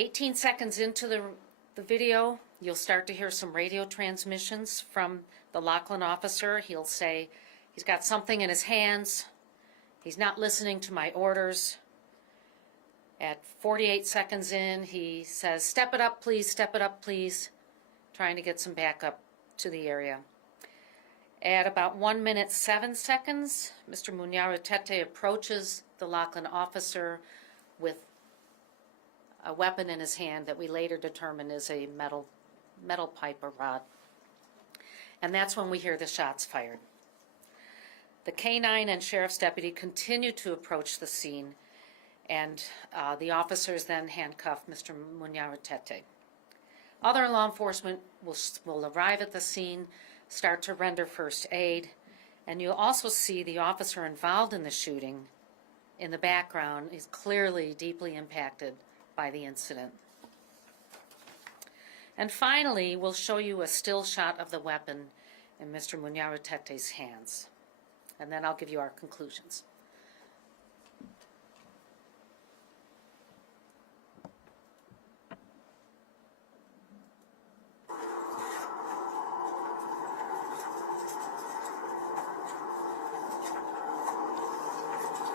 18 seconds into the video, you'll start to hear some radio transmissions from the Laughlin officer. He'll say he's got something in his hands. He's not listening to my orders. At 48 seconds in, he says, "Step it up, please, step it up, please," trying to get some backup to the area. At about 1 minute 7 seconds, Mr. Munyaratete approaches the Laughlin officer with a weapon in his hand that we later determine is a metal pipe or rod. And that's when we hear the shots fired. The K-9 and sheriff's deputy continue to approach the scene, and the officers then handcuff Mr. Munyaratete. Other law enforcement will arrive at the scene, start to render first aid, and you'll also see the officer involved in the shooting in the background is clearly deeply impacted by the incident. And finally, we'll show you a still shot of the weapon in Mr. Munyaratete's hands, and then I'll give you our conclusions.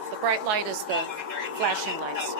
The bright light is the flashing lights.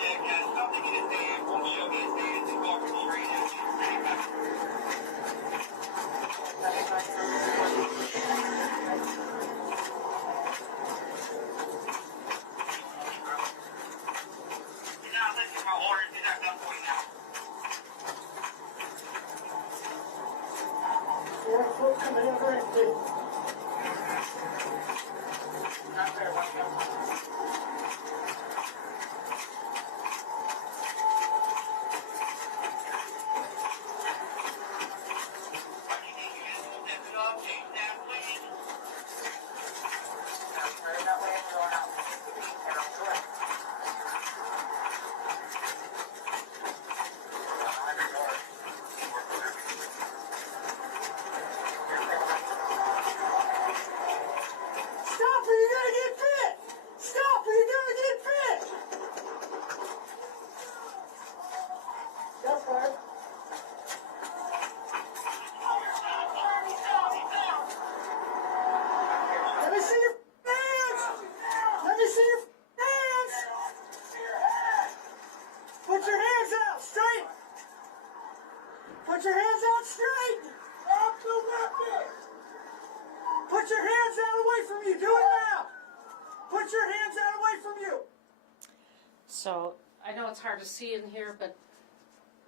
So I know it's hard to see in here, but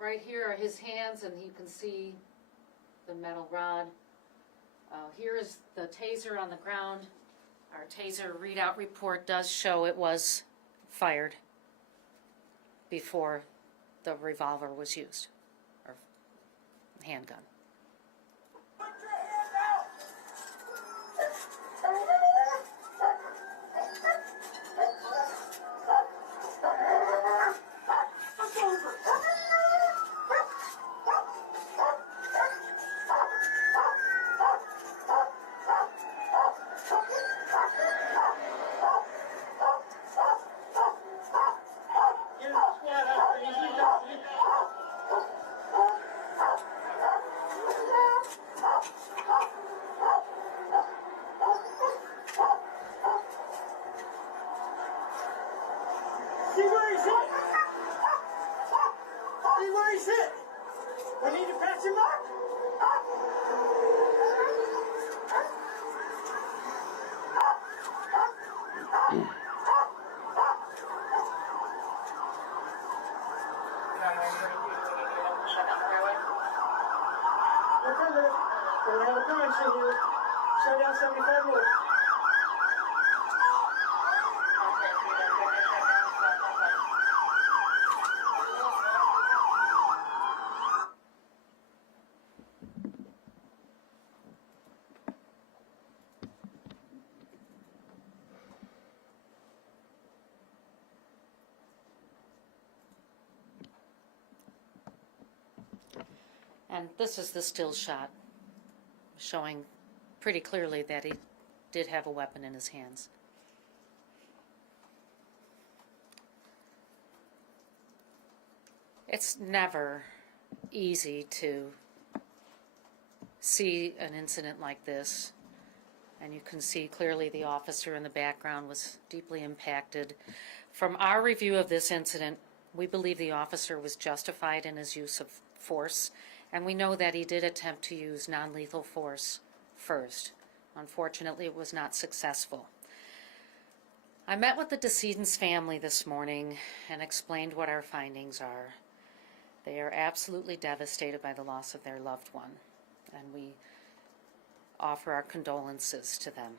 right here are his hands, and you can see the metal rod. Here is the taser on the ground. Our taser readout report does show it was fired before the revolver was used, or handgun. And this is the still shot, showing pretty clearly that he did have a weapon in his hands. It's never easy to see an incident like this, and you can see clearly the officer in the background was deeply impacted. From our review of this incident, we believe the officer was justified in his use of force, and we know that he did attempt to use non-lethal force first. Unfortunately, it was not successful. I met with the decedent's family this morning and explained what our findings are. They are absolutely devastated by the loss of their loved one, and we offer our condolences to them.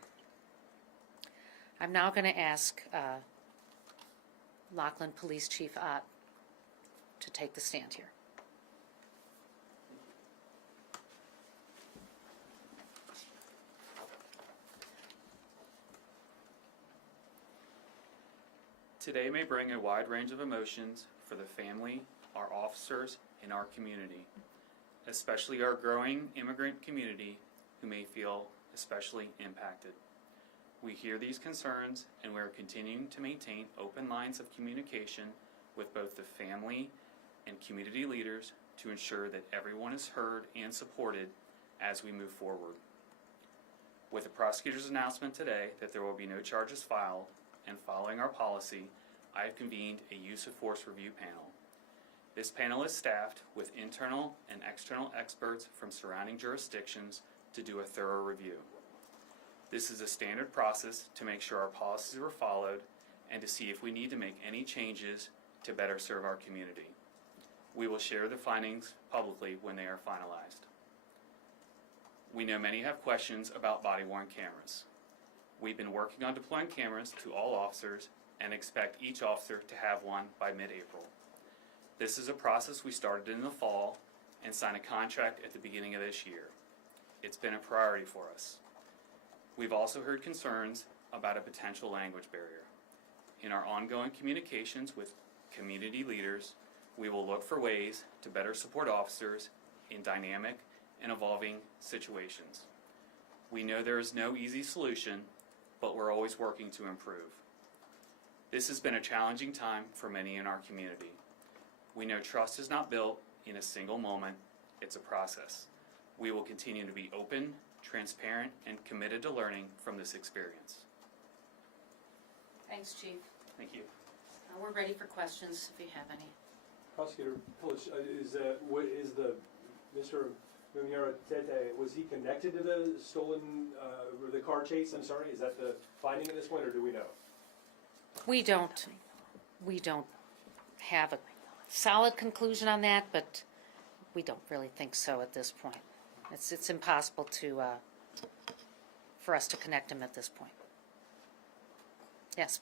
I'm now going to ask Laughlin Police Chief Ott to take the stand here. Today may bring a wide range of emotions for the family, our officers, and our community, especially our growing immigrant community who may feel especially impacted. We hear these concerns, and we are continuing to maintain open lines of communication with both the family and community leaders to ensure that everyone is heard and supported as we move forward. With the prosecutor's announcement today that there will be no charges filed, and following our policy, I have convened a use of force review panel. This panel is staffed with internal and external experts from surrounding jurisdictions to do a thorough review. This is a standard process to make sure our policies were followed and to see if we need to make any changes to better serve our community. We will share the findings publicly when they are finalized. We know many have questions about body-worn cameras. We've been working on deploying cameras to all officers and expect each officer to have one by mid-April. This is a process we started in the fall and signed a contract at the beginning of this year. It's been a priority for us. We've also heard concerns about a potential language barrier. In our ongoing communications with community leaders, we will look for ways to better support officers in dynamic and evolving situations. We know there is no easy solution, but we're always working to improve. This has been a challenging time for many in our community. We know trust is not built in a single moment, it's a process. We will continue to be open, transparent, and committed to learning from this experience. Thanks, Chief. Thank you. We're ready for questions if you have any. Prosecutor Pillich, is the Mr. Mumiera Tete, was he connected to the stolen, or the car chase? I'm sorry, is that the finding at this point, or do we know? We don't have a solid conclusion on that, but we don't really think so at this point. It's impossible for us to connect him at this point. Yes.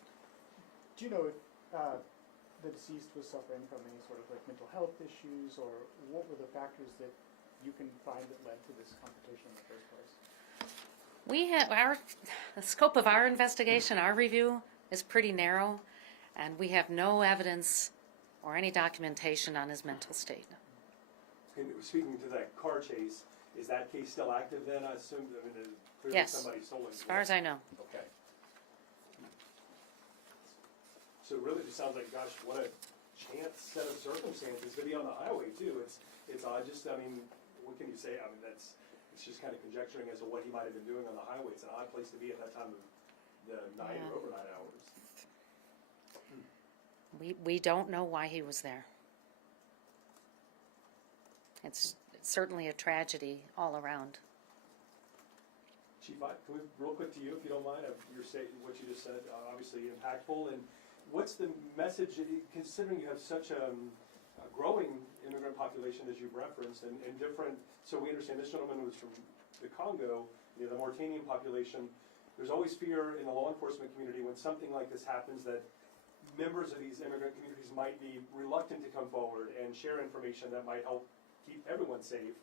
Do you know if the deceased was suffering from any sort of like mental health issues, or what were the factors that you can find that led to this confrontation in the first place? We have the scope of our investigation, our review is pretty narrow, and we have no evidence or any documentation on his mental state. And speaking to that car chase, is that case still active then? I assume, clearly Yes, somebody stole it. as far as I know. Okay. So it really just sounds like, gosh, what a chance set of circumstances to be on the highway too. It's odd. Just, I mean, what can you say? I mean, it's just kind of conjecturing as to what he might have been doing on the highway. It's an odd place to be at that time of the night or overnight hours. We don't know why he was there. It's certainly a tragedy all around. Chief, can we real quick to you, if you don't mind, what you just said, obviously impactful. And what's the message, considering you have such a growing immigrant population as you've referenced, and different, so we understand this gentleman was from the Congo, the Mauritanian population. There's always fear in the law enforcement community when something like this happens that members of these immigrant communities might be reluctant to come forward and share information that might help keep everyone safe.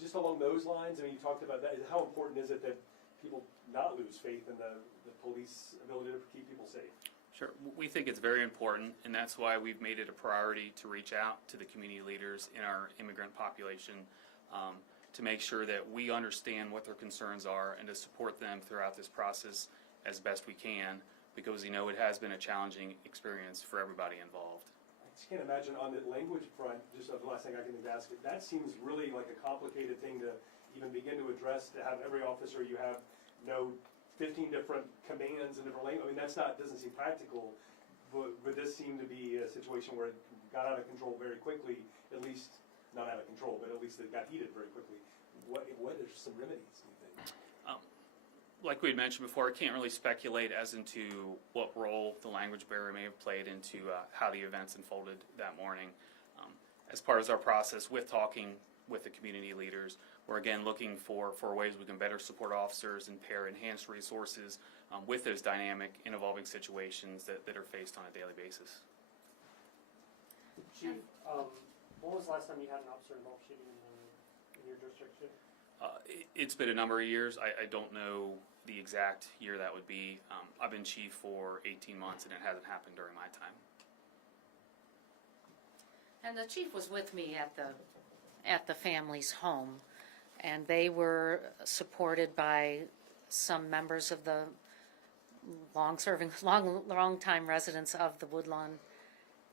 Just along those lines, I mean, you talked about that. How important is it that people not lose faith in the police ability to keep people safe? Sure. We think it's very important, and that's why we've made it a priority to reach out to the community leaders in our immigrant population to make sure that we understand what their concerns are and to support them throughout this process as best we can, because it has been a challenging experience for everybody involved. just can't imagine on the language front, just the last thing I can ask, that seems really like a complicated thing to even begin to address, to have every officer, you have, 15 different commands in different language. I mean, that's not, doesn't seem practical, but this seemed to be a situation where it got out of control very quickly, at least, not out of control, but at least it got heated very quickly. What are some remedies, do you think? Like we had mentioned before, I can't really speculate as into what role the language barrier may have played into how the events unfolded that morning. As part of our process with talking with the community leaders, we're again looking for ways we can better support officers and pair enhanced resources with those dynamic and evolving situations that are faced on a daily basis. Chief, when was the last time you had an officer involved shooting in your district? It's been a number of years. I don't know the exact year that would be. I've been chief for 18 months and it hasn't happened during my time. And the chief was with me at the family's home, and they were supported by some members of the long-time residents of the Woodlawn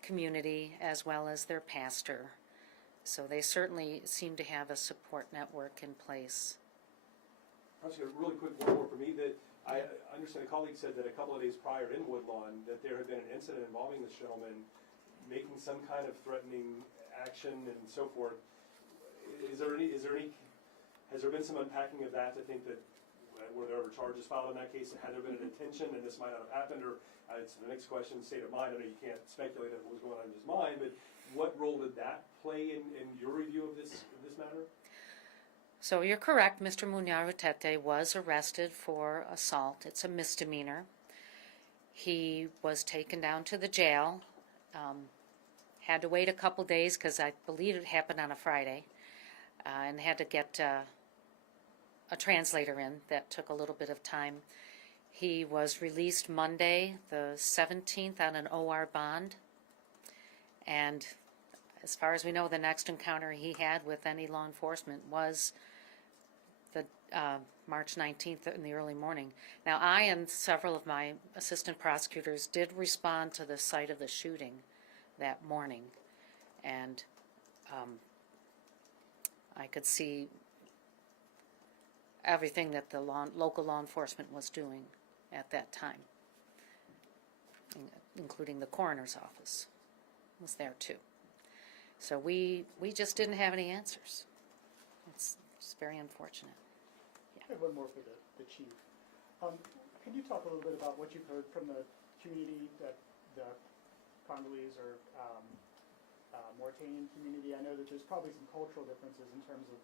community, as well as their pastor. So they certainly seem to have a support network in place. Prosecutor, really quick, one more for me, that I understand a colleague said that a couple of days prior in Woodlawn, that there had been an incident involving this gentleman making some kind of threatening action and so forth. Has there been some unpacking of that to think that, were there ever charges filed in that case? Had there been an intention and this might not have happened? Or, it's the next question, state of mind. I know you can't speculate on what was going on in his mind, but what role did that play in your review of this matter? So you're correct, Mr. Munyarutete was arrested for assault. It's a misdemeanor. He was taken down to the jail, had to wait a couple days because I believe it happened on a Friday, and had to get a translator in. That took a little bit of time. He was released Monday, the 17th, on an OR bond, and as far as we know, the next encounter he had with any law enforcement was the March 19th in the early morning. Now, I and several of my assistant prosecutors did respond to the site of the shooting that morning, and I could see everything that the local law enforcement was doing at that time, including the coroner's office was there too. So we just didn't have any answers. It's very unfortunate. I have one more for the chief. Can you talk a little bit about what you've heard from the community, the Congolese or Mauritanian community? I know that there's probably some cultural differences in terms of,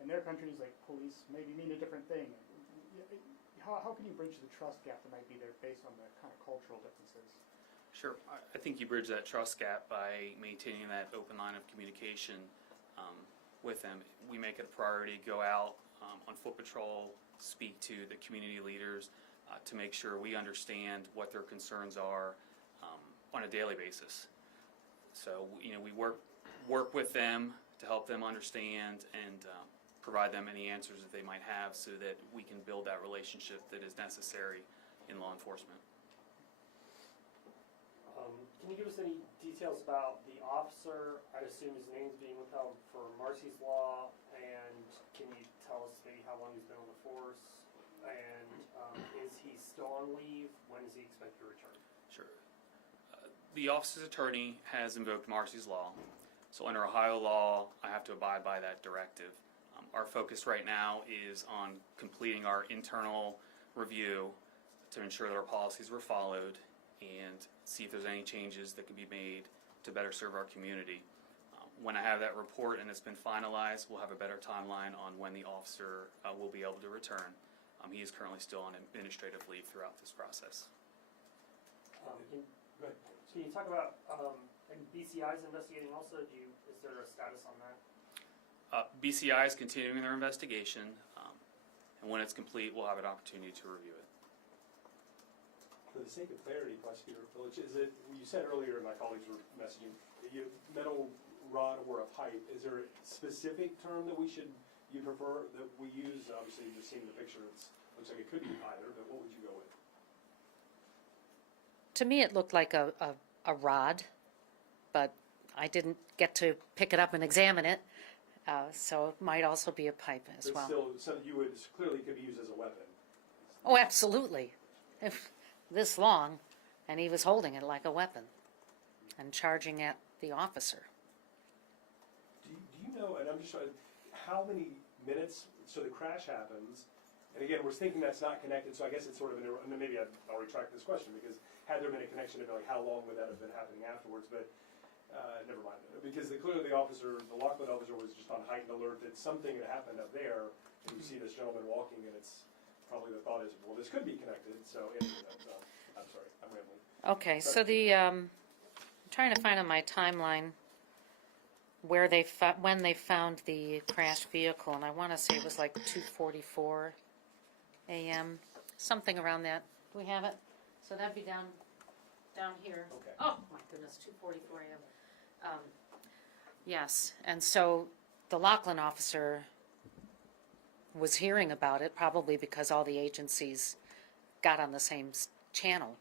in their countries, like police maybe mean a different thing. How can you bridge the trust gap that might be there based on the kind of cultural differences? Sure. I think you bridge that trust gap by maintaining that open line of communication with them. We make it a priority to go out on foot patrol, speak to the community leaders to make sure we understand what their concerns are on a daily basis. So we work with them to help them understand and provide them any answers that they might have so that we can build that relationship that is necessary in law enforcement. Can you give us any details about the officer? I assume his name's being withheld for Marcy's Law, and can you tell us maybe how long he's been on the force? And is he still on leave? When is he expected to return? Sure. The officer's attorney has invoked Marcy's Law. So under Ohio law, I have to abide by that directive. Our focus right now is on completing our internal review to ensure that our policies were followed and see if there's any changes that can be made to better serve our community. When I have that report and it's been finalized, we'll have a better timeline on when the officer will be able to return. He is currently still on administrative leave throughout this process. Can you talk about BCI's investigating also? Is there a status on that? BCI is continuing their investigation, and when it's complete, we'll have an opportunity to review it. For the sake of clarity, Prosecutor Phillips, is it, you said earlier, and my colleagues were messaging, metal rod or a pipe, is there a specific term that you prefer that we use? Obviously, you've just seen the picture, it looks like it could be either, but what would you go with? To me, it looked like a rod, but I didn't get to pick it up and examine it, so it might also be a pipe as But well. still, something you would, clearly could be used as a weapon. Oh, absolutely. If this long, and he was holding it like a weapon and charging at the officer. Do you know, and I'm just trying, how many minutes, so the crash happens, and again, we're thinking that's not connected, so I guess it's sort of, and maybe I'll retract this question, because had there been a connection, it'd be like, how long would that have been happening afterwards, but, never mind. Because clearly the officer, the Lockwood officer was just on heightened alert that something had happened up there, and you see this gentleman walking, and it's, probably the thought is, well, this could be connected, so, anyway, I'm sorry, I'm rambling. Okay, so I'm trying to find on my timeline where when they found the crashed vehicle, and I want to say it was like 2:44 a.m., something around that. Do we have it? So that'd be down here. Okay. Oh, my goodness, 2:44 a.m. Yes, and so the Laughlin officer was hearing about it, probably because all the agencies got on the same channel,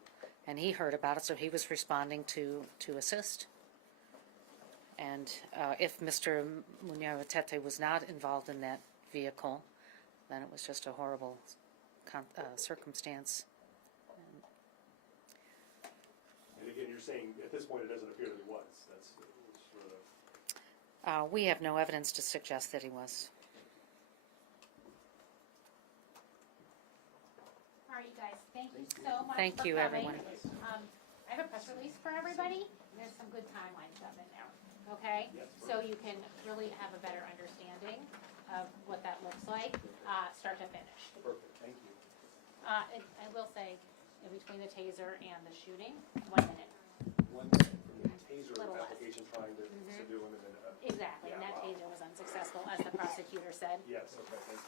and he heard about it, so he was responding to assist. And if Mr. Muñoz was not involved in that vehicle, then it was just a horrible circumstance. And again, you're saying, at this point, it doesn't appear that he was, that's sort of. We have no evidence to suggest that he was. All right, you guys, thank you so much Thank for you, coming. everyone. I have a press release for everybody. There's some good timeline stuff in there, okay? Yes, So you can really have a better understanding of what that looks like, start to finish. Perfect, thank you. I will say, in between the taser and the shooting, 1 minute. 1 minute from the taser Little less. application trying to subdue him, and then, Exactly, and Yeah, that wow. taser was unsuccessful, as the prosecutor said. yes, okay, thank you.